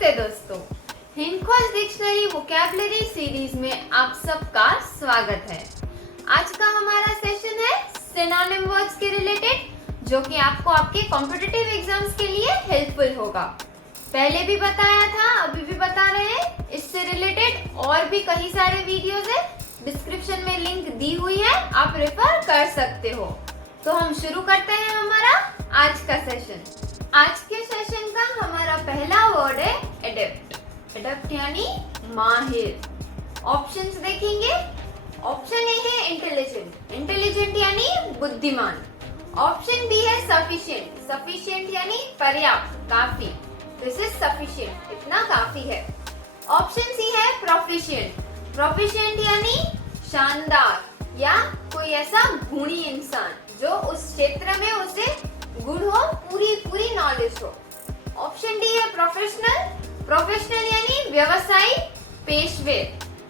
नमस्ते दोस्तों, हिंदखोज dictionary vocabulary series में आप सबका स्वागत है। आज का हमारा सेशन है सिनोनिम वर्ड्स के रिलेटेड, जो कि आपको आपके कॉम्पिटिटिव एग्जाम्स के लिए हेल्पफुल होगा। पहले भी बताया था, अभी भी बता रहे हैं। इससे रिलेटेड और भी कई सारे वीडियोस है, डिस्क्रिप्शन में लिंक दी हुई है, आप रेफर कर सकते हो। तो हम शुरू करते हैं हमारा आज का सेशन। आज के सेशन का हमारा पहला वर्ड है एडेप्ट। एडेप्ट यानी माहिर। ऑप्शंस देखेंगे। ऑप्शन ए है इंटेलिजेंट। इंटेलिजेंट यानी बुद्धिमान। ऑप्शन बी है सफिशिएंट। सफिशिएंट यानी पर्याप्त, काफी। दिस इज सफिशिएंट, इतना काफी है। ऑप्शन सी है प्रोफिशिएंट। प्रोफिशिएंट यानी शानदार या कोई ऐसा गुणी इंसान जो उस क्षेत्र में उसे गुण हो, पूरी नॉलेज हो। ऑप्शन डी है प्रोफेशनल। प्रोफेशनल यानी व्यवसायी, पेशवे।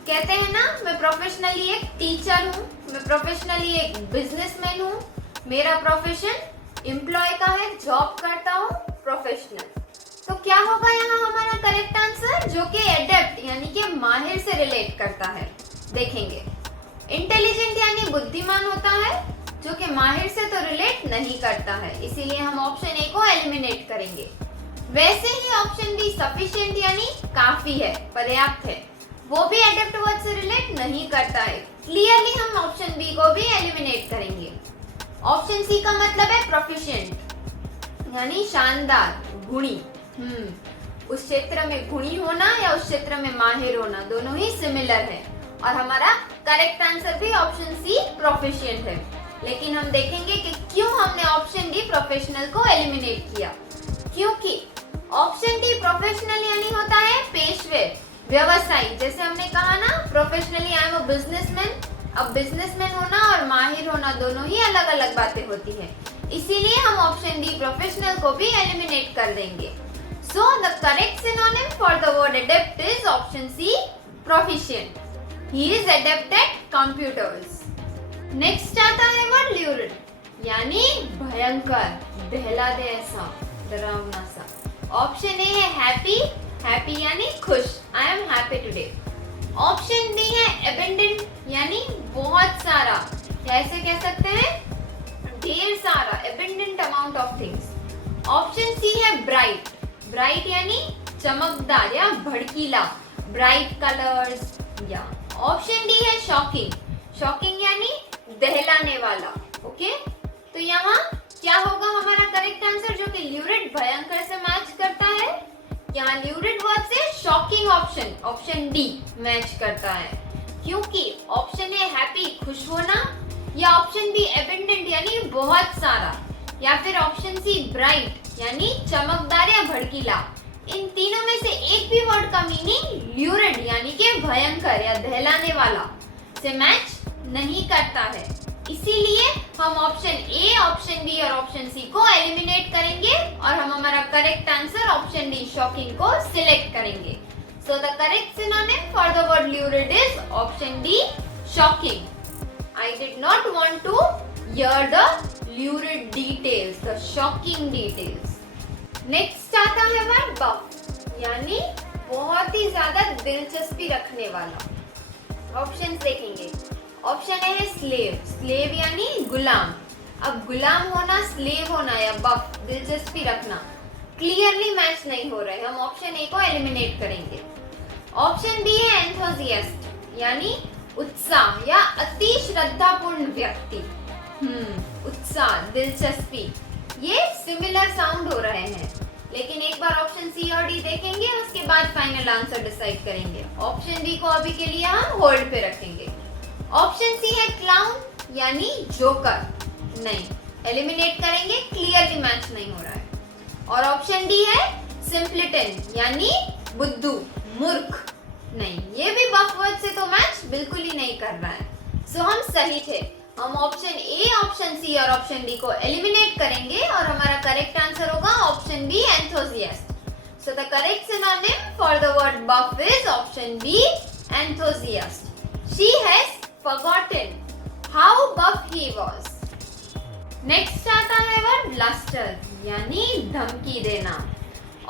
कहते हैं ना, मैं प्रोफेशनली एक टीचर हूँ, मैं प्रोफेशनली एक बिजनेसमैन हूँ, मेरा प्रोफेशन एम्प्लॉय का है, जॉब करता हूँ, प्रोफेशनल। तो क्या होगा यहाँ हमारा करेक्ट आंसर, जो कि एडेप्ट यानी कि माहिर से रिलेट करता है। देखेंगे, इंटेलिजेंट यानी बुद्धिमान होता है, जो कि माहिर से तो रिलेट नहीं करता है, इसीलिए हम ऑप्शन ए को एलिमिनेट करेंगे। वैसे ही ऑप्शन बी सफिशिएंट यानी काफी है, पर्याप्त है, वो भी एडेप्ट वर्ड से रिलेट नहीं करता है। क्लियरली हम ऑप्शन बी को भी एलिमिनेट करेंगे। ऑप्शन सी का मतलब है प्रोफिशिएंट यानी शानदार, गुणी। उस क्षेत्र में गुणी होना या उस क्षेत्र में माहिर होना, दोनों ही सिमिलर है। और हमारा करेक्ट आंसर भी ऑप्शन सी प्रोफिशिएंट है। लेकिन हम देखेंगे कि क्यों हमने ऑप्शन डी प्रोफेशनल को एलिमिनेट किया। क्योंकि ऑप्शन डी प्रोफेशनल यानी होता है पेशवे, व्यवसायी। जैसे हमने कहा ना, professionally I am a businessman. अब बिजनेसमैन होना और माहिर होना दोनों ही अलग अलग बातें होती है, इसीलिए हम ऑप्शन डी प्रोफेशनल को भी एलिमिनेट कर देंगे। So the correct synonym for the word adept is option C proficient. He is adept at computers. Next आता है वर्ड ल्यूरिड यानी भयंकर, दहला दे ऐसा, डरावना सा। ऑप्शन ए है हैप्पी। हैप्पी यानी खुश, I am happy today. Option B है एबंडेंट यानी बहुत सारा, ऐसे कह सकते हैं ढेर सारा, abundant amount of things. Option C है ब्राइट। ब्राइट यानी चमकदार या भड़कीला, ब्राइट कलर्स या। ऑप्शन डी है शॉकिंग। शॉकिंग यानी दहलाने वाला। ओके, तो यहाँ क्या होगा हमारा करेक्ट आंसर, जो कि ल्यूरिड भयंकर से मैच करता है। यहाँ ल्यूरिड वर्ड से शॉकिंग ऑप्शन डी मैच करता है, क्योंकि ऑप्शन ए हैप्पी खुश होना, या ऑप्शन बी एबंडेंट यानी बहुत सारा, या फिर ऑप्शन सी ब्राइट यानी चमकदार या भड़कीला। इन तीनों में से एक भी वर्ड का मीनिंग ल्यूरिड यानी कि भयंकर या दहलाने वाला से मैच नहीं करता है, इसीलिए हम ऑप्शन ए, ऑप्शन बी और ऑप्शन सी को एलिमिनेट करेंगे और हम हमारा correct answer option D shocking को सिलेक्ट करेंगे। So the correct synonym for the word lurid is option D shocking. I did not want to hear the lurid details, the shocking details. Next आता है word बफ यानी बहुत ही ज्यादा दिलचस्पी रखने वाला। ऑप्शंस देखेंगे। ऑप्शन ए है स्लेव। स्लेव यानी गुलाम। अब गुलाम होना, स्लेव होना या बफ, दिलचस्पी रखना, क्लियरली मैच नहीं हो रहे, हम ऑप्शन ए को एलिमिनेट करेंगे। ऑप्शन बी है एंथुसियास्ट यानी उत्साह या अति श्रद्धापूर्ण व्यक्ति। उत्साह, दिलचस्पी, ये सिमिलर साउंड हो रहे हैं, लेकिन एक बार ऑप्शन सी और डी देखेंगे, उसके बाद फाइनल आंसर डिसाइड करेंगे। ऑप्शन डी को अभी के लिए हम होल्ड पे रखेंगे। ऑप्शन सी है क्लाउन यानी जोकर, नहीं, एलिमिनेट करेंगे, क्लियरली मैच नहीं हो रहा है। और ऑप्शन डी है सिंपलिटन यानी बुद्धू, मूर्ख, नहीं, ये भी बफ वर्ड से तो मैच बिल्कुल ही नहीं कर रहा है। सो हम सही थे, हम ऑप्शन ए, ऑप्शन सी और ऑप्शन डी को एलिमिनेट करेंगे और हमारा करेक्ट आंसर होगा option B enthusiast. So the correct synonym for the word buff is option B enthusiast. She has forgotten how buff he was. Next आता है word bluster यानी धमकी देना।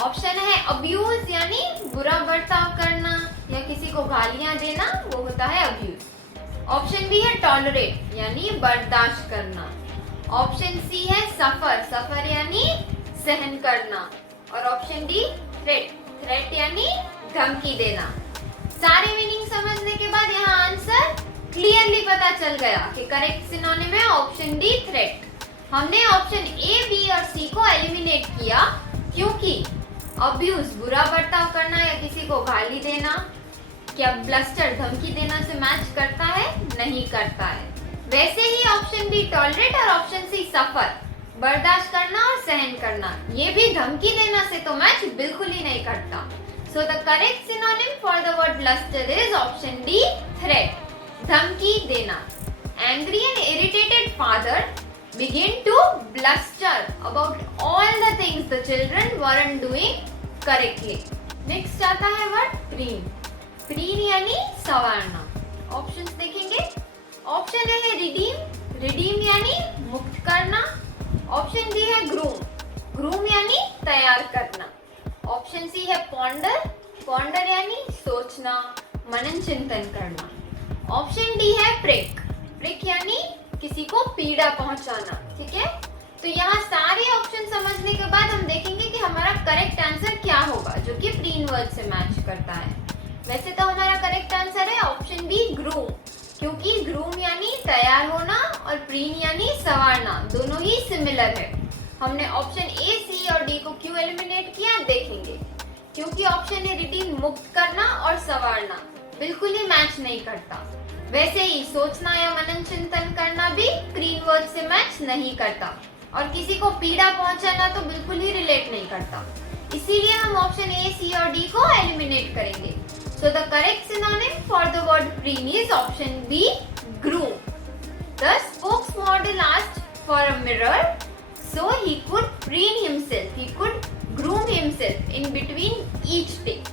ऑप्शन है अब्यूज यानी बुरा बर्ताव करना या किसी को गालियां देना, वो होता है अब्यूज। ऑप्शन बी है टॉलरेट यानी बर्दाश्त करना। ऑप्शन सी है सफर, सफर यानी सहन करना। और ऑप्शन डी थ्रेट, थ्रेट यानी धमकी देना। सारे मीनिंग समझने के बाद यहाँ आंसर क्लियरली पता चल गया कि करेक्ट सिनोनिम है ऑप्शन डी थ्रेट। हमने ऑप्शन ए, बी और सी को एलिमिनेट किया क्योंकि अब्यूज बुरा बर्ताव करना या किसी को गाली देना, क्या ब्लस्टर धमकी देना से मैच करता है? नहीं करता है। वैसे ही ऑप्शन डी टॉलरेट और ऑप्शन सी सफर बर्दाश्त करना और सहन करना, ये भी धमकी देना से तो मैच बिल्कुल ही नहीं करता। So the correct synonym for the word bluster is option D threat, धमकी देना। Angry and irritated father began to bluster about all the things the children weren't doing correctly. Next आता है वर्ड preen, preen यानी संवारना। Options देखेंगे। Option A है redeem, redeem यानी मुक्त करना। ऑप्शन डी है groom, groom यानी तैयार करना। ऑप्शन सी है ponder, ponder यानी सोचना, मनन चिंतन करना। ऑप्शन डी है prick, prick यानी किसी को पीड़ा पहुंचाना। ठीक है, तो यहाँ सारे ऑप्शन समझने के बाद हम देखेंगे कि हमारा करेक्ट आंसर क्या होगा जो कि प्रीन वर्ड से मैच करता है। वैसे तो हमारा करेक्ट आंसर है ऑप्शन बी ग्रूम, क्योंकि ग्रूम यानी तैयार होना और प्रीन यानी संवारना, दोनों ही सिमिलर है। हमने ऑप्शन ए, सी और डी को क्यों एलिमिनेट किया देखेंगे। क्योंकि ऑप्शन ए रिडीम मुक्त करना और संवारना बिल्कुल ही मैच नहीं करता। वैसे ही सोचना या मनन चिंतन करना भी प्रीन वर्ड से मैच नहीं करता, और किसी को पीड़ा पहुंचाना तो बिल्कुल ही रिलेट नहीं करता। इसीलिए हम ऑप्शन ए, सी और डी को एलिमिनेट करेंगे। So the correct synonym for the word preen is option B groom. The spokesmodel asked for a mirror so he could preen himself, he could groom himself in between each take.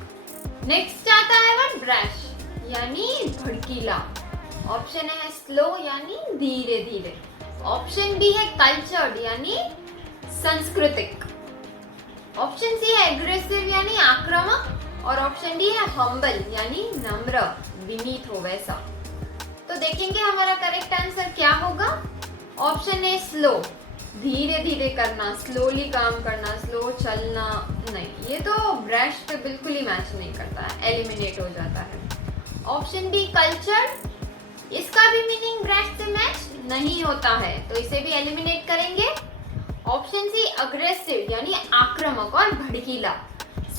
Next आता है word brush यानी भड़कीला। Option है slow यानी धीरे धीरे। Option B है cultured यानी सांस्कृतिक। ऑप्शन सी है एग्रेसिव यानी आक्रामक। और ऑप्शन डी है हम्बल यानी नम्र, विनीत हो वैसा। तो देखेंगे हमारा करेक्ट आंसर क्या होगा। ऑप्शन ए स्लो, धीरे धीरे करना, स्लोली काम करना, स्लो चलना, नहीं, ये तो ब्रश पे बिल्कुल ही मैच नहीं करता है, एलिमिनेट हो जाता है। ऑप्शन बी कल्चर, इसका भी मीनिंग ब्रश से मैच नहीं होता है, तो इसे भी एलिमिनेट करेंगे। ऑप्शन सी अग्रेसिव यानी आक्रामक और भड़कीला,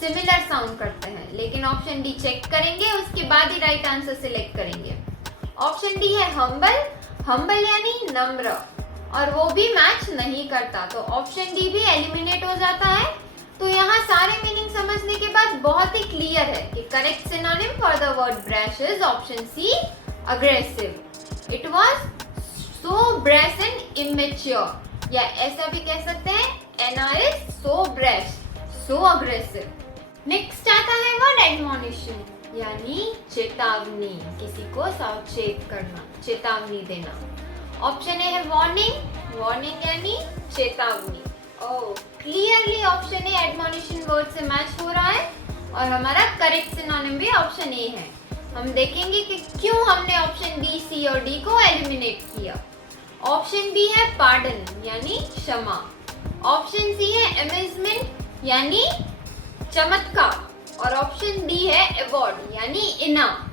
सिमिलर साउंड करते हैं, लेकिन ऑप्शन डी चेक करेंगे, उसके बाद ही राइट आंसर सिलेक्ट करेंगे। ऑप्शन डी है हम्बल, हम्बल यानी नम्र, और वो भी मैच नहीं करता, तो ऑप्शन डी भी एलिमिनेट हो जाता है। तो यहाँ सारे मीनिंग समझने के बाद बहुत ही क्लियर है कि correct synonym for the word brash is option C aggressive. It was so brash and immature, या ऐसा भी कह सकते हैं Anna is so brash, so aggressive. Next आता है वर्ड एडमोनिशन यानी चेतावनी, किसी को सचेत करना, चेतावनी देना। ऑप्शन ए है वार्निंग, वार्निंग यानी चेतावनी। ओह, clearly option A admonition word से मैच हो रहा है, और हमारा करेक्ट सिनोनिम भी ऑप्शन ए है। हम देखेंगे कि क्यों हमने ऑप्शन बी, सी और डी को एलिमिनेट किया। ऑप्शन बी है पार्डन यानी क्षमा। ऑप्शन सी है अमेजमेंट यानी चमत्कार, और ऑप्शन डी है अवार्ड यानी इनाम।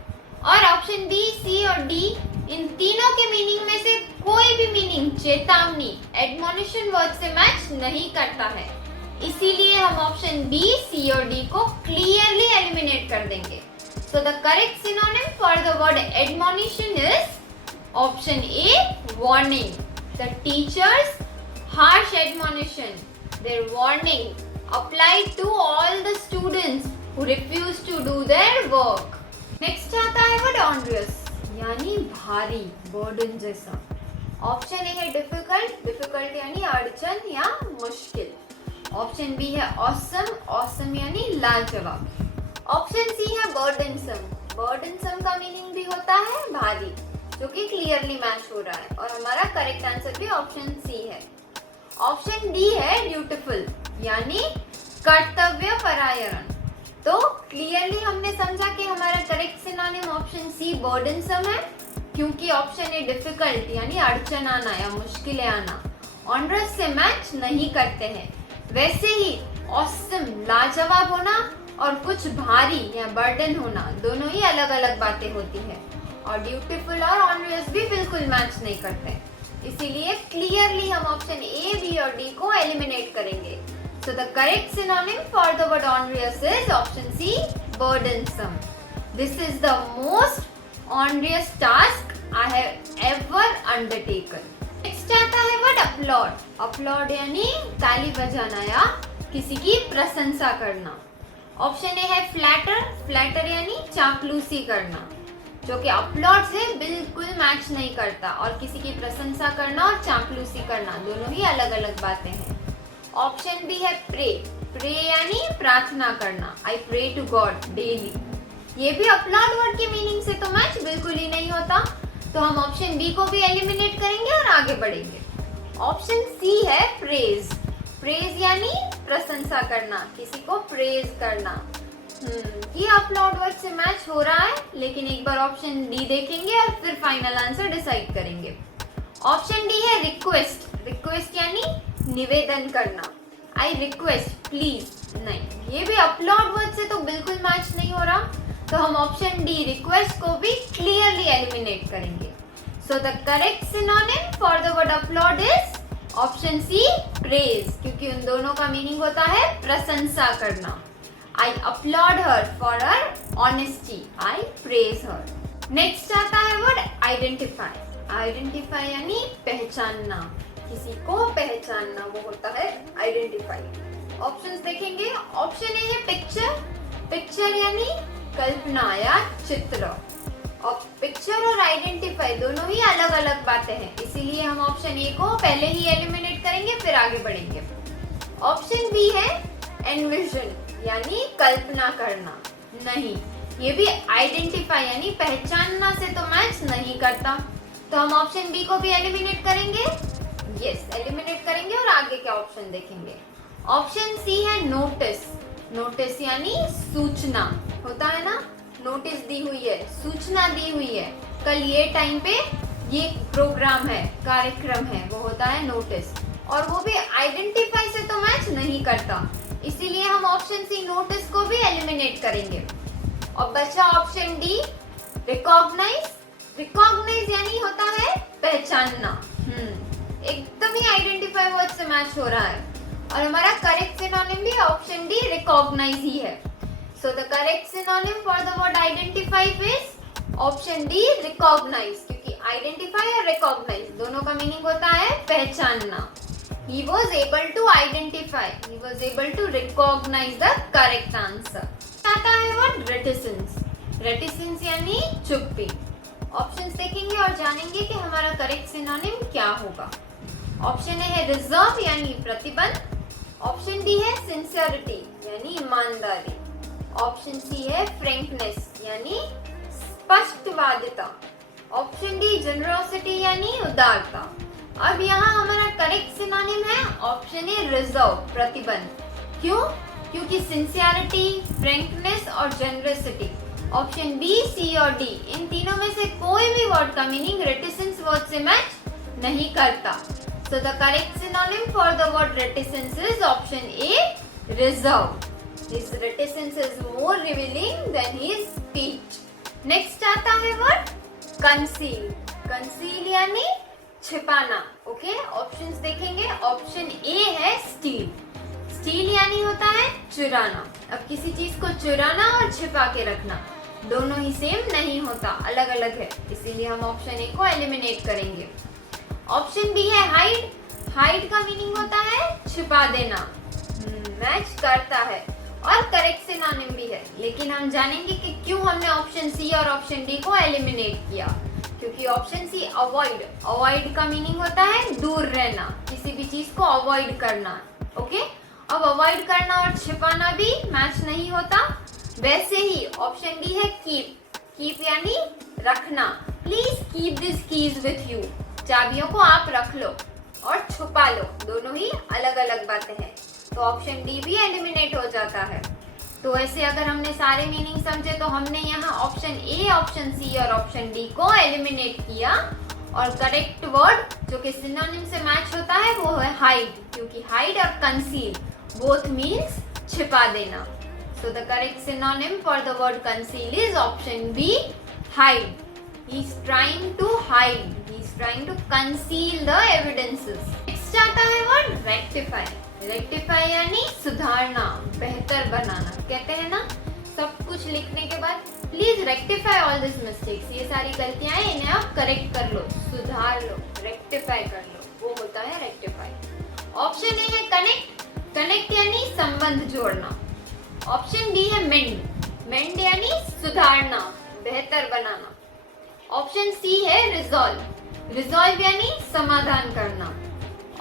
और ऑप्शन बी, सी और डी, इन तीनों के मीनिंग में से कोई भी मीनिंग चेतावनी, एडमोनिशन वर्ड से मैच नहीं करता है, इसीलिए हम ऑप्शन बी, सी और डी को क्लियरली एलिमिनेट कर देंगे। So the correct synonym for the word admonition is option A warning. The teachers harsh admonition, their warning applied to all the students who refuse to do their work. Next आता है word onerous यानी भारी, burden जैसा। Option A है difficult, difficult यानी अड़चन या मुश्किल। ऑप्शन बी है ऑसम, ऑसम यानी लाजवाब। ऑप्शन सी है बर्डनसम, बर्डनसम का मीनिंग भी होता है भारी, जो कि क्लियरली मैच हो रहा है, और हमारा करेक्ट आंसर भी ऑप्शन सी है। ऑप्शन डी है ब्यूटीफुल यानी कर्तव्य परायण। तो क्लियरली हमने समझा कि हमारा correct synonym option C burdensome है, क्योंकि ऑप्शन ए डिफिकल्ट यानी अड़चन आना या मुश्किलें आना ऑनरस से मैच नहीं करते हैं। वैसे ही ऑसम लाजवाब होना और कुछ भारी या बर्डन होना दोनों ही अलग अलग बातें होती है, और ब्यूटीफुल और ऑनरियस भी बिल्कुल मैच नहीं करते। इसीलिए क्लियरली हम ऑप्शन ए, बी और डी को एलिमिनेट करेंगे। So the correct synonym for the word onerous is option C, burdensome. This is the most onerous task I have ever undertaken. Next आता है word applaud. Applaud यानी ताली बजाना या किसी की प्रशंसा करना। ऑप्शन ए है flatter. Flatter यानी चापलूसी करना, जो कि अपलॉड से बिल्कुल मैच नहीं करता, और किसी की प्रशंसा करना और चापलूसी करना दोनों ही अलग अलग बातें हैं। ऑप्शन बी है प्रे। प्रे यानी प्रार्थना करना, I pray to God daily. ये भी अपलॉड वर्ड की मीनिंग से तो मैच बिल्कुल ही नहीं होता, तो हम ऑप्शन बी को भी एलिमिनेट करेंगे और आगे बढ़ेंगे। ऑप्शन सी है प्रेज। प्रेज यानी प्रशंसा करना, किसी को प्रेज करना। ये अपलॉड वर्ड से मैच हो रहा है, लेकिन एक बार ऑप्शन डी देखेंगे और फिर फाइनल आंसर डिसाइड करेंगे। ऑप्शन डी है रिक्वेस्ट। रिक्वेस्ट यानी निवेदन करना, आई रिक्वेस्ट प्लीज। नहीं, ये भी अपलॉड वर्ड से तो बिल्कुल मैच नहीं हो रहा, तो हम ऑप्शन डी रिक्वेस्ट को भी क्लियरली एलिमिनेट करेंगे। So the correct synonym for the word applaud is option C praise, क्योंकि उन दोनों का मीनिंग होता है प्रशंसा करना। I applaud her for her honesty, I praise her. Next आता है वर्ड आइडेंटिफाई। आइडेंटिफाई यानी पहचानना, किसी को पहचानना, वो होता है आइडेंटिफाई। ऑप्शंस देखेंगे। ऑप्शन ए है पिक्चर। पिक्चर यानी कल्पना या चित्र। और पिक्चर और आइडेंटिफाई दोनों ही अलग अलग बातें हैं, इसीलिए हम ऑप्शन ए को पहले ही एलिमिनेट करेंगे, फिर आगे बढ़ेंगे। ऑप्शन बी है एनविजन यानी कल्पना करना। नहीं, ये भी आइडेंटिफाई यानी पहचानना से तो मैच नहीं करता, तो हम ऑप्शन बी को भी एलिमिनेट करेंगे। यस, एलिमिनेट करेंगे और आगे क्या ऑप्शन देखेंगे। ऑप्शन सी है नोटिस। नोटिस यानी सूचना, होता है ना, नोटिस दी हुई है, सूचना दी हुई है, कल ये टाइम पे ये प्रोग्राम है, कार्यक्रम है, वो होता है नोटिस। और वो भी आइडेंटिफाई से तो मैच नहीं करता, इसीलिए हम ऑप्शन सी नोटिस को भी एलिमिनेट करेंगे। और बचा ऑप्शन डी रिकॉग्नाइज। रिकॉग्नाइज यानी होता है पहचानना। एकदम ही आइडेंटिफाई वर्ड से मैच हो रहा है, और हमारा करेक्ट सिनोनिम भी ऑप्शन डी रिकॉग्नाइज ही है। So the correct synonym for the word identify is option D recognise, क्योंकि आइडेंटिफाई और रिकॉग्नाइज दोनों का मीनिंग होता है पहचानना। He was able to identify, he was able to recognize the correct answer. आता है वर्ड reticence. Reticence यानी चुप्पी। ऑप्शंस देखेंगे और जानेंगे कि हमारा करेक्ट सिनोनिम क्या होगा। ऑप्शन ए है रिजर्व यानी प्रतिबंध। ऑप्शन डी है सिंसियरिटी यानी ईमानदारी। ऑप्शन सी है फ्रैंकनेस यानी स्पष्टवादिता। ऑप्शन डी जनरोसिटी यानी उदारता। अब यहाँ हमारा करेक्ट सिनोनिम है ऑप्शन ए रिजर्व प्रतिबंध। क्यों? क्योंकि सिंसियरिटी, फ्रैंकनेस और जनरोसिटी ऑप्शन बी, सी और डी इन तीनों में से कोई भी वर्ड का मीनिंग रेटिसेंस वर्ड से मैच नहीं करता। So the correct synonym for the word reticence is option A reserve. His reticence is more revealing than his speech. Next आता है वर्ड कंसील। कंसील यानी छिपाना। ओके, ऑप्शंस देखेंगे। Option A है steal. Steel यानी होता है चुराना। अब किसी चीज को चुराना और छिपा के रखना दोनों ही सेम नहीं होता, अलग अलग है, इसीलिए हम ऑप्शन ए को एलिमिनेट करेंगे। ऑप्शन बी है हाइड। हाइड का मीनिंग होता है छिपा देना, मैच करता है और करेक्ट सिनोनिम भी है, लेकिन हम जानेंगे कि क्यों हमने ऑप्शन सी और ऑप्शन डी को एलिमिनेट किया। क्योंकि ऑप्शन सी अवॉइड, अवॉइड का मीनिंग होता है दूर रहना, किसी भी चीज को अवॉइड करना। ओके, अब अवॉइड करना और छिपाना भी मैच नहीं होता। वैसे ही ऑप्शन डी है कीप। कीप यानी रखना। Please keep this keys with you. चाबियों को आप रख लो और छुपा लो, दोनों ही अलग अलग बातें हैं। तो ऑप्शन डी भी एलिमिनेट हो जाता है। तो ऐसे अगर हमने सारे मीनिंग समझे तो हमने यहाँ ऑप्शन ए, ऑप्शन सी और ऑप्शन डी को एलिमिनेट किया और करेक्ट वर्ड जो कि सिनोनिम से मैच होता है वो है हाइड, क्योंकि हाइड और कंसील बोथ मीन्स छिपा देना। So the correct synonym for the word conceal is option B, hide. He is trying to hide. He is trying to conceal the evidences. Next आता है वर्ड rectify. Rectify यानी सुधारना, बेहतर बनाना। कहते हैं ना सब कुछ लिखने के बाद please rectify all this mistakes, ये सारी गलतियां हैं इन्हें आप करेक्ट कर लो, सुधार लो, रेक्टिफाई कर लो, वो होता है रेक्टिफाई। ऑप्शन ए है कनेक्ट, कनेक्ट यानी संबंध जोड़ना। ऑप्शन बी है मेंड, मेंड यानी सुधारना, बेहतर बनाना। ऑप्शन सी है रिजॉल्व, रिजॉल्व यानी समाधान करना।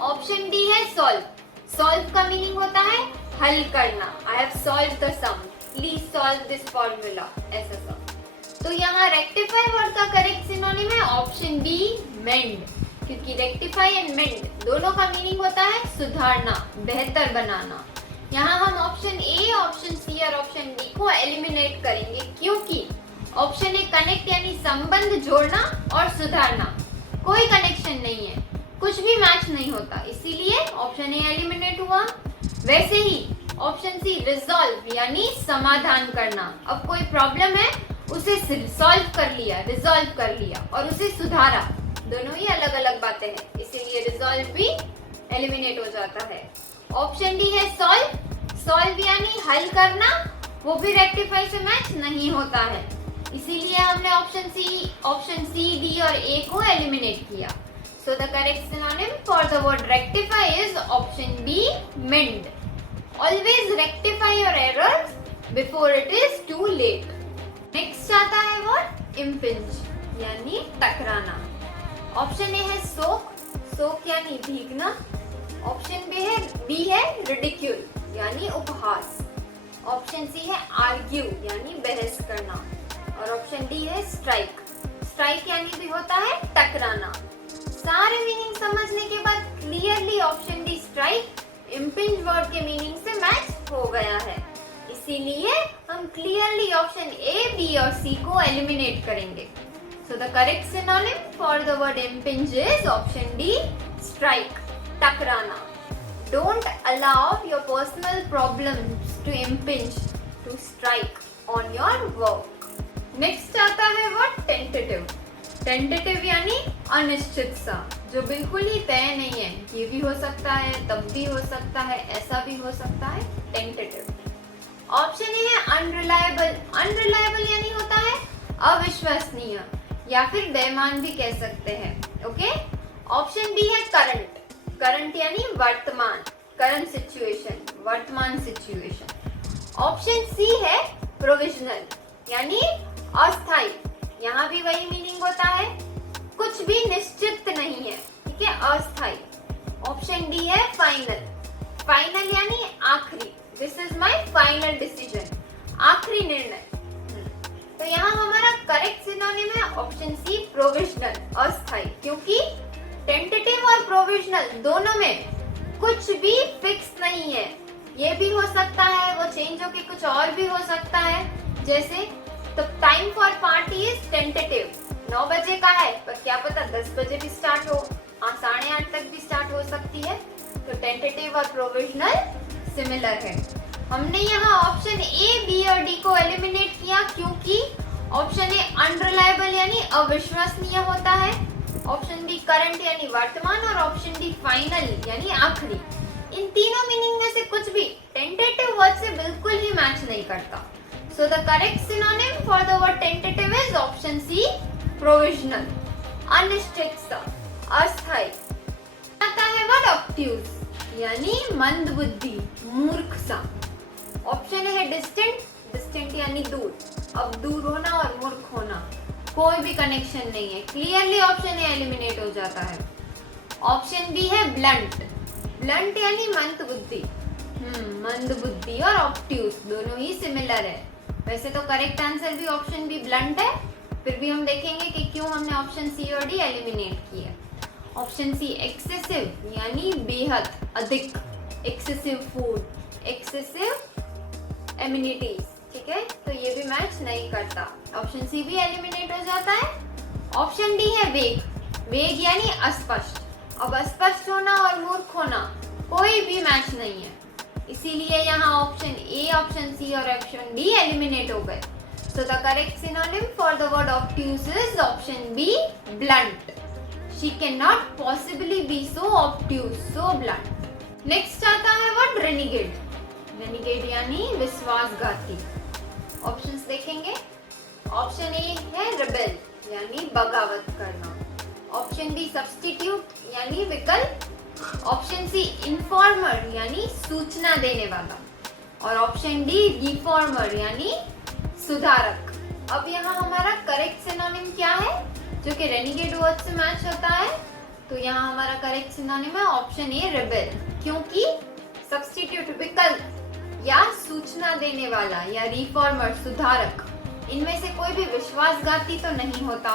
ऑप्शन डी है सॉल्व, सॉल्व का मीनिंग होता है हल करना। I have solve the sum, please solve this formula, ऐसा सब। तो यहाँ रेक्टिफाई वर्ड का करेक्ट सिनोनिम है ऑप्शन बी, मेंड, क्योंकि रेक्टिफाई एंड मेंड दोनों का मीनिंग होता है सुधारना, बेहतर बनाना। यहाँ हम ऑप्शन ए, ऑप्शन सी और ऑप्शन डी को एलिमिनेट करेंगे, क्योंकि ऑप्शन ए कनेक्ट यानी संबंध जोड़ना और सुधारना, कोई कनेक्शन नहीं है, कुछ भी मैच नहीं होता, इसीलिए ऑप्शन ए एलिमिनेट हुआ। वैसे ही ऑप्शन सी रिजॉल्व यानी समाधान करना, अब कोई प्रॉब्लम है उसे सॉल्व कर लिया, रिजॉल्व कर लिया और उसे सुधारा, दोनों ही अलग अलग बातें हैं, इसीलिए रिजॉल्व भी एलिमिनेट हो जाता है। ऑप्शन डी है सॉल्व, सॉल्व यानी हल करना, वो भी रेक्टिफाई से मैच नहीं होता है, इसीलिए हमने ऑप्शन सी, डी और ए को एलिमिनेट किया। So the correct synonym for the word rectify is option B, mend. Always rectify your errors before it is too late. Next आता है वर्ड इम्पिंज यानी टकराना। ऑप्शन ए है सोक, सोक यानी भीगना। ऑप्शन बी है ridicule यानी उपहास। ऑप्शन सी है argue यानी बहस करना और ऑप्शन डी है स्ट्राइक, स्ट्राइक यानी भी होता है टकराना। सारे मीनिंग समझने के बाद clearly option D strike impinge word के मीनिंग से मैच हो गया है, इसीलिए हम क्लियरली ऑप्शन ए, बी और सी को एलिमिनेट करेंगे। So the correct synonym for the word impinge is option D, strike, टकराना। Don't allow your personal problems to impinge, to strike on your work. Next आता है वर्ड टेंटेटिव। टेंटेटिव यानी अनिश्चित सा, जो बिल्कुल ही तय नहीं है, ये भी हो सकता है, तब भी हो सकता है, ऐसा भी हो सकता है, टेंटेटिव। ऑप्शन ए है अनरिलायबल, अनरिलायबल यानी होता है अविश्वसनीय या फिर बेईमान भी कह सकते हैं, ओके। ऑप्शन बी है करंट, करंट यानी वर्तमान, करंट सिचुएशन, वर्तमान सिचुएशन। ऑप्शन सी है प्रोविजनल यानी अस्थायी, यहाँ भी वही मीनिंग होता है, कुछ भी निश्चित नहीं है, ठीक है, अस्थायी। ऑप्शन डी है फाइनल, फाइनल यानी आखिरी, this is my final decision, आखिरी निर्णय। तो यहाँ हमारा करेक्ट सिनोनिम है ऑप्शन सी, प्रोविजनल, अस्थायी, क्योंकि टेंटेटिव और प्रोविजनल दोनों में कुछ भी फिक्स नहीं है, ये भी हो सकता है, वो चेंज होके कुछ और भी हो सकता है। जैसे तो time for party is tentative, 9 बजे का है पर क्या पता 10 बजे भी स्टार्ट हो, 8:30 तक भी स्टार्ट हो सकती है। तो टेंटेटिव और प्रोविजनल सिमिलर है। हमने यहाँ ऑप्शन ए, बी और डी को एलिमिनेट किया क्योंकि ऑप्शन ए अनरिलायबल यानी अविश्वसनीय होता है, ऑप्शन डी करंट यानी वर्तमान और ऑप्शन डी फाइनल यानी आखिरी। इन तीनों मीनिंग में से कुछ भी टेंटेटिव वर्ड से बिल्कुल ही मैच नहीं करता। So the correct synonym for the word tentative is option C, provisional, अनिश्चित सा, अस्थायी। आता है वर्ड ऑब्ट्यूज यानी मंदबुद्धि, मूर्ख सा। ऑप्शन है डिस्टेंट, डिस्टेंट यानी दूर, अब दूर होना और मूर्ख होना कोई भी कनेक्शन नहीं है, क्लियरली ऑप्शन ए एलिमिनेट हो जाता है। ऑप्शन बी है ब्लंट, ब्लंट यानी मंदबुद्धि, मंदबुद्धि और ऑब्ट्यूज दोनों ही सिमिलर है। वैसे तो करेक्ट आंसर भी ऑप्शन बी ब्लंट है, फिर भी हम देखेंगे कि क्यों हमने ऑप्शन सी और डी एलिमिनेट किया। ऑप्शन सी एक्सेसिव यानी बेहद, अधिक, एक्सेसिव फूड, एक्सेसिव एमिनिटीज, ठीक है, तो ये भी मैच नहीं करता। ऑप्शन सी भी एलिमिनेट हो जाता है। ऑप्शन डी है वेग, वेग यानी अस्पष्ट। अब अस्पष्ट होना और मूर्ख होना कोई भी मैच नहीं है, इसीलिए यहाँ ऑप्शन ए, ऑप्शन सी और ऑप्शन डी एलिमिनेट हो गए। So the correct synonym for the word obtuse is option B, blunt. She can not possibly be so obtuse, so blunt. Next आता है वर्ड रेनिगेड, रेनिगेड यानी विश्वासघाती। ऑप्शंस देखेंगे। Option A है rebel यानी बगावत करना। ऑप्शन बी सब्स्टिट्यूट यानी विकल्प। ऑप्शन सी इन्फॉर्मर यानी सूचना देने वाला। और ऑप्शन डी रिफॉर्मर यानी सुधारक। अब यहाँ हमारा करेक्ट सिनोनिम क्या है जो कि रेनिगेड वर्ड से मैच होता है? तो यहाँ हमारा करेक्ट सिनोनिम है ऑप्शन ए, रिबेल, क्योंकि सब्स्टिट्यूट विकल्प या सूचना देने वाला या रिफॉर्मर सुधारक, इनमें से कोई भी विश्वासघाती तो नहीं होता,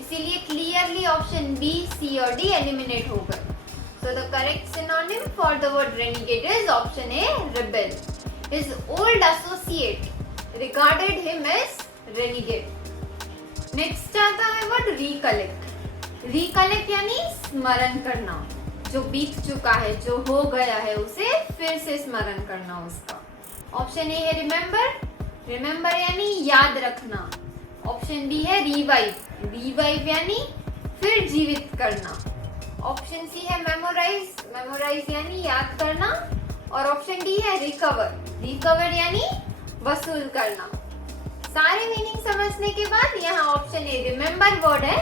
इसीलिए क्लियरली ऑप्शन बी, सी और डी एलिमिनेट हो गए। So the correct synonym for the word renegade is option A, rebel. His old associate regarded him as renegade. Next आता है वर्ड रिकलेक्ट। रिकलेक्ट यानी स्मरण करना, जो बीत चुका है, जो हो गया है, उसे फिर से स्मरण करना उसका। ऑप्शन ए है रिमेम्बर, रिमेम्बर यानी याद रखना। ऑप्शन बी है रिवाइव, रिवाइव यानी फिर जीवित करना। ऑप्शन सी है मेमोराइज, मेमोराइज यानी याद करना। और ऑप्शन डी है रिकवर, रिकवर यानी वसूल करना। सारे मीनिंग समझने के बाद यहाँ ऑप्शन ए रिमेम्बर वर्ड है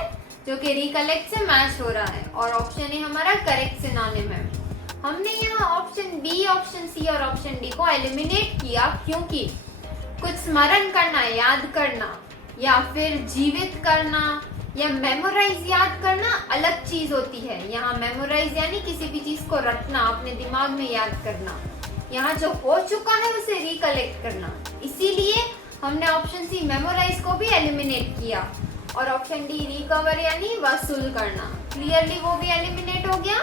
जो कि रिकलेक्ट से मैच हो रहा है, और ऑप्शन ए हमारा करेक्ट सिनोनिम है। हमने यहाँ ऑप्शन बी, ऑप्शन सी और ऑप्शन डी को एलिमिनेट किया क्योंकि कुछ स्मरण करना, याद करना या फिर जीवित करना या मेमोराइज याद करना अलग चीज होती है। यहाँ मेमोराइज यानी किसी भी चीज को रटना, अपने दिमाग में याद करना। यहाँ जो हो चुका है उसे रिकलेक्ट करना, इसीलिए हमने ऑप्शन सी मेमोराइज को भी एलिमिनेट किया। और ऑप्शन डी रिकवर यानी वसूल करना, क्लियरली वो भी एलिमिनेट हो गया।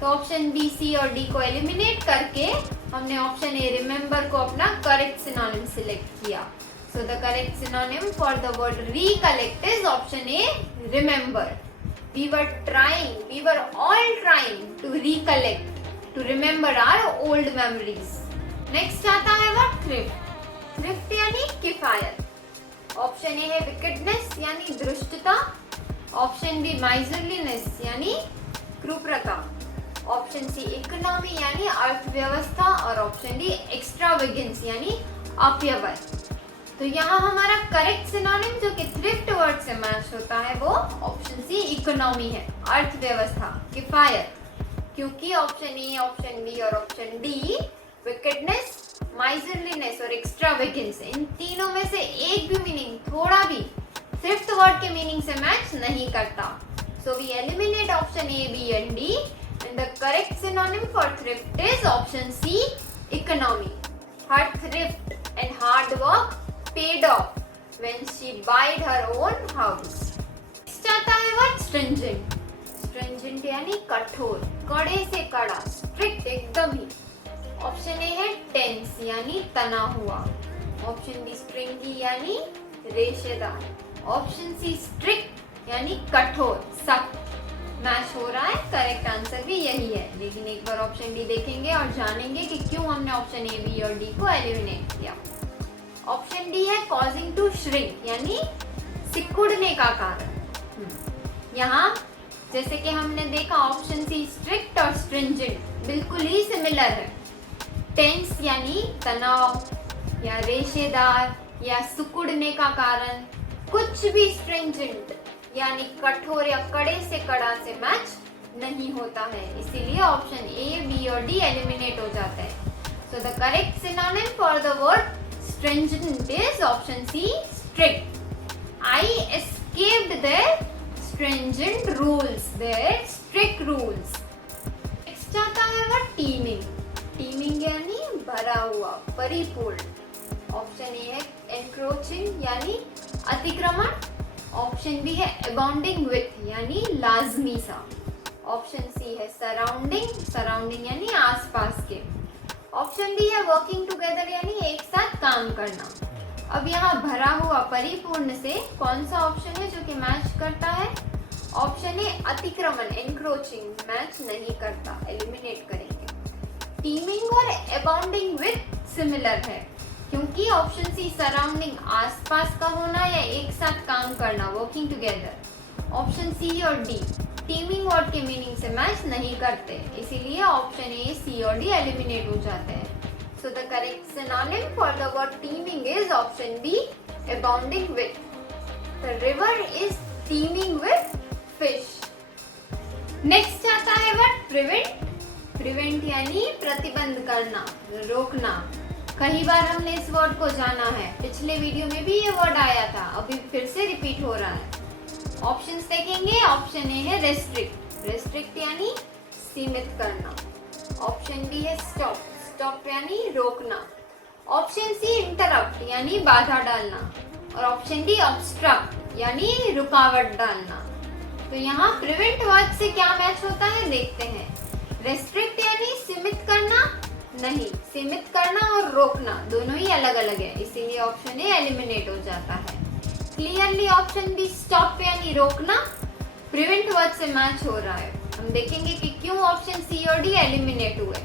तो ऑप्शन बी, सी और डी को एलिमिनेट करके हमने ऑप्शन ए रिमेम्बर को अपना करेक्ट सिनोनिम सिलेक्ट किया। So the correct synonym for the word recollect is option A, remember. We were all trying to recollect, to remember our old memories. Next आता है word thrift. Thrift यानी किफायत। Option A है wickedness यानी दुष्टता। Option B miserliness यानी क्रूरता। Option C economy यानी अर्थव्यवस्था। और ऑप्शन डी extravagance यानी अपव्यय। तो यहाँ हमारा करेक्ट सिनोनिम जो कि थ्रिफ्ट वर्ड से मैच होता है वो ऑप्शन सी इकोनॉमी है, अर्थव्यवस्था, किफायत, क्योंकि ऑप्शन ए, ऑप्शन बी और ऑप्शन डी विकेडनेस, माइजरलीनेस और एक्स्ट्रावेगेंस, इन तीनों में से एक भी मीनिंग थोड़ा भी थ्रिफ्ट वर्ड के मीनिंग से मैच नहीं करता। So we eliminate option A, B and D and the correct synonym for thrift is option C, economy. Her thrift and hard work paid off when she bought her own house. Next आता है word stringent. Stringent यानी कठोर, कड़े से कड़ा, strict एकदम ही। Option A है tense यानी तना हुआ। ऑप्शन बी stringy यानी रेशेदार। ऑप्शन सी strict यानी कठोर, सख्त। मैच हो रहा है, करेक्ट आंसर भी यही है। लेकिन एक बार ऑप्शन डी देखेंगे और जानेंगे कि क्यों हमने ऑप्शन ए, बी और डी को एलिमिनेट किया। ऑप्शन डी है कॉजिंग टू श्रिंक यानी सिकुड़ने का कारण। यहाँ जैसे कि हमने देखा ऑप्शन सी स्ट्रिक्ट और स्ट्रिंजेंट बिल्कुल ही सिमिलर है। टेंस यानी तनाव या रेशेदार या सिकुड़ने का कारण, कुछ भी स्ट्रिंजेंट यानी कठोर या कड़े से कड़ा से मैच नहीं होता है, इसीलिए ऑप्शन ए, बी और डी एलिमिनेट हो जाता है। So the correct synonym for the word stringent is option C, strict. I escaped their stringent rules, their strict rules. Next आता है वर्ड teeming. Teeming यानी भरा हुआ, परिपूर्ण। ऑप्शन ए है encroaching यानी अतिक्रमण। ऑप्शन बी है abounding with यानी लाजमी सा। ऑप्शन सी है सराउंडिंग, सराउंडिंग यानी आसपास के। ऑप्शन डी है वर्किंग टुगेदर यानी एक साथ काम करना। अब यहाँ भरा हुआ परिपूर्ण से कौन सा ऑप्शन है जो कि मैच करता है? ऑप्शन ए अतिक्रमण एनक्रोचिंग मैच नहीं करता, एलिमिनेट करेंगे। टीमिंग और अबाउंडिंग विद सिमिलर है क्योंकि ऑप्शन सी सराउंडिंग आसपास का होना या एक साथ काम करना वर्किंग टुगेदर। ऑप्शन सी और डी टीमिंग वर्ड के मीनिंग से मैच नहीं करते, इसीलिए ऑप्शन ए सी और डी एलिमिनेट हो जाते हैं। So the correct synonym for the word teeming is option B, abounding with. The river is teeming with fish. Next आता है word prevent. Prevent यानी प्रतिबंध करना, रोकना। कई बार हमने इस वर्ड को जाना है, पिछले वीडियो में भी ये वर्ड आया था, अभी फिर से रिपीट हो रहा है। ऑप्शंस देखेंगे। ऑप्शन ए है रेस्ट्रिक्ट, रेस्ट्रिक्ट यानी सीमित करना। ऑप्शन बी है स्टॉप, स्टॉप यानी रोकना। ऑप्शन सी इंटरप्ट यानी बाधा डालना और ऑप्शन डी ऑब्स्ट्रक्ट यानी रुकावट डालना। तो यहाँ प्रिवेंट वर्ड से क्या मैच होता है देखते हैं। रेस्ट्रिक्ट यानी सीमित करना, नहीं, सीमित करना और रोकना दोनों ही अलग अलग है, इसीलिए ऑप्शन ए एलिमिनेट हो जाता है। क्लियरली ऑप्शन बी स्टॉप यानी रोकना प्रिवेंट वर्ड से मैच हो रहा है। हम देखेंगे कि क्यों ऑप्शन सी और डी एलिमिनेट हुए।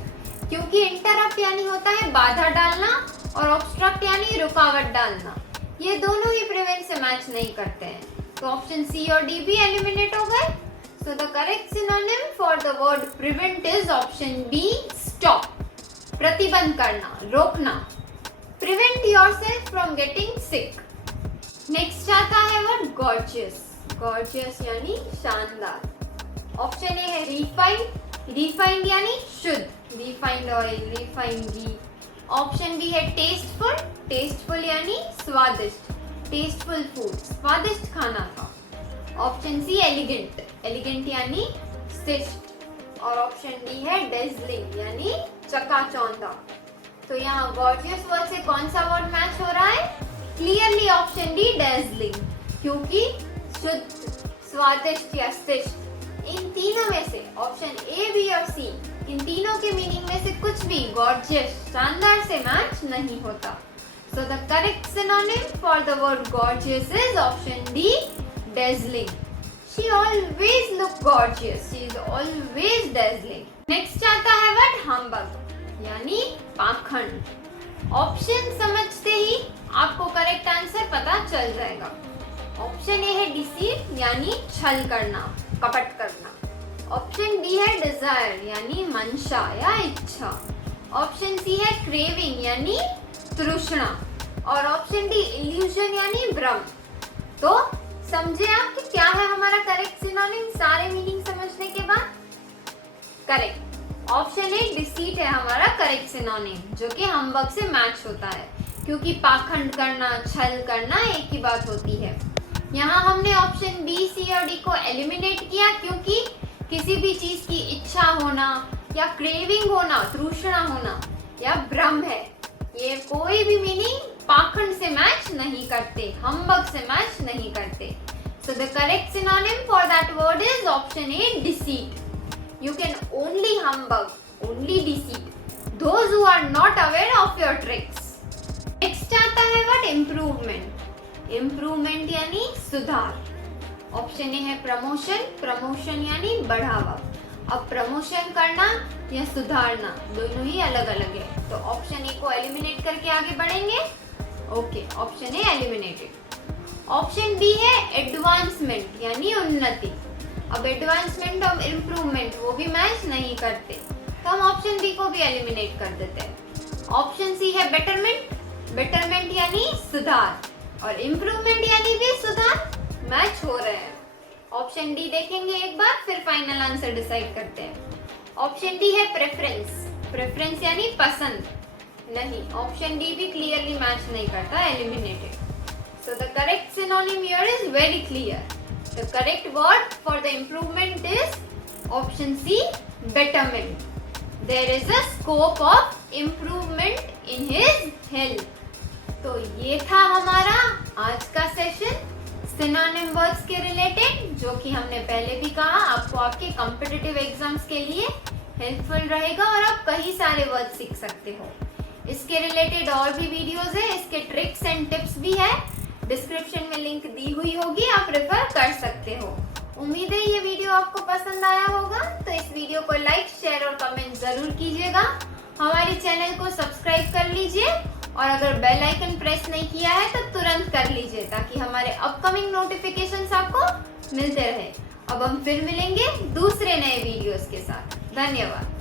क्योंकि इंटरप्ट यानी होता है बाधा डालना और ऑब्स्ट्रक्ट यानी रुकावट डालना, ये दोनों ही प्रिवेंट से मैच नहीं करते हैं, तो ऑप्शन सी और डी भी एलिमिनेट हो गए। So the correct synonym for the word prevent is option be stop, प्रतिबंध करना, रोकना। Prevent yourself from getting sick. Next आता है वर्ड गॉर्जियस, गॉर्जियस यानी शानदार। ऑप्शन ए है रिफाइंड, रिफाइंड यानी शुद्ध, रिफाइंड ऑयल, रिफाइंड घी। ऑप्शन बी है टेस्टफुल, टेस्टफुल यानी स्वादिष्ट, टेस्टफुल फूड, स्वादिष्ट खाना था। ऑप्शन सी एलिगेंट, एलिगेंट यानी शिष्ट और ऑप्शन डी है डेज़लिंग यानी चकाचौंधा। तो यहाँ गॉर्जियस वर्ड से कौन सा वर्ड मैच हो रहा है? क्लियरली ऑप्शन डी डेज़लिंग, क्योंकि शुद्ध, स्वादिष्ट या शिष्ट इन तीनों में से ऑप्शन ए, बी और सी इन तीनों के मीनिंग में से कुछ भी गॉर्जियस, शानदार से मैच नहीं होता। सो the correct synonym for the word gorgeous is option D dazzling. She always look gorgeous. She is always dazzling. Next आता है वर्ड humbug यानी पाखंड। ऑप्शन समझते ही आपको करेक्ट आंसर पता चल जाएगा। ऑप्शन ए है डिसीट यानी छल करना, कपट करना। ऑप्शन डी है डिजायर यानी मंशा या इच्छा। ऑप्शन सी है क्रेविंग यानी तृष्णा और ऑप्शन डी इल्यूजन यानी भ्रम। तो समझे आप कि क्या है हमारा करेक्ट सिनोनिम सारे मीनिंग समझने के बाद? करेक्ट ऑप्शन ए डिसीट है हमारा करेक्ट सिनोनिम, जो कि हम्बग से मैच होता है, क्योंकि पाखंड करना, छल करना एक ही बात होती है। यहाँ हमने ऑप्शन बी, सी और डी को एलिमिनेट किया क्योंकि किसी भी चीज की इच्छा होना या क्रेविंग होना, तृष्णा होना या भ्रम है, ये कोई भी मीनिंग पाखंड से मैच नहीं करते, हम्बग से मैच नहीं करते। So the correct synonym for that word is option A, deceit. You can only humbug, only deceit those who are not aware of your tricks. Next आता है word improvement. Improvement यानी सुधार। Option A है promotion, promotion यानी बढ़ावा। अब promotion करना या सुधारना दोनों ही अलग अलग है, तो ऑप्शन ए को एलिमिनेट करके आगे बढ़ेंगे। Okay, option A eliminated. Option B है एडवांसमेंट यानी उन्नति। अब एडवांसमेंट और इम्प्रूवमेंट वो भी मैच नहीं करते, तो हम ऑप्शन बी को भी एलिमिनेट कर देते हैं। ऑप्शन सी है बेटरमेंट, बेटरमेंट यानी सुधार और इम्प्रूवमेंट यानी भी सुधार, मैच हो रहे हैं। ऑप्शन डी देखेंगे एक बार, फिर फाइनल आंसर डिसाइड करते हैं। ऑप्शन डी है प्रेफरेंस, प्रेफरेंस यानी पसंद, नहीं, ऑप्शन डी भी क्लियरली मैच नहीं करता, eliminated. So the correct synonym here is very clear. The correct word for the improvement is option C, betterment. There is a scope of improvement in his health. तो ये था हमारा आज का session synonym words के related, जो कि हमने पहले भी कहा आपको आपके कॉम्पिटिटिव एग्जाम्स के लिए हेल्पफुल रहेगा और आप कई सारे वर्ड सीख सकते हो। इसके रिलेटेड और भी वीडियोस है, इसके ट्रिक्स एंड टिप्स भी है, डिस्क्रिप्शन में लिंक दी हुई होगी, आप रेफर कर सकते हो। उम्मीद है ये वीडियो आपको पसंद आया होगा, तो इस वीडियो को लाइक, शेयर और कमेंट जरूर कीजिएगा। हमारे चैनल को सब्सक्राइब कर लीजिए और अगर बेल आइकन प्रेस नहीं किया है तो तुरंत कर लीजिए, ताकि हमारे अपकमिंग नोटिफिकेशंस आपको मिलते रहे। अब हम फिर मिलेंगे दूसरे नए वीडियोस के साथ। धन्यवाद।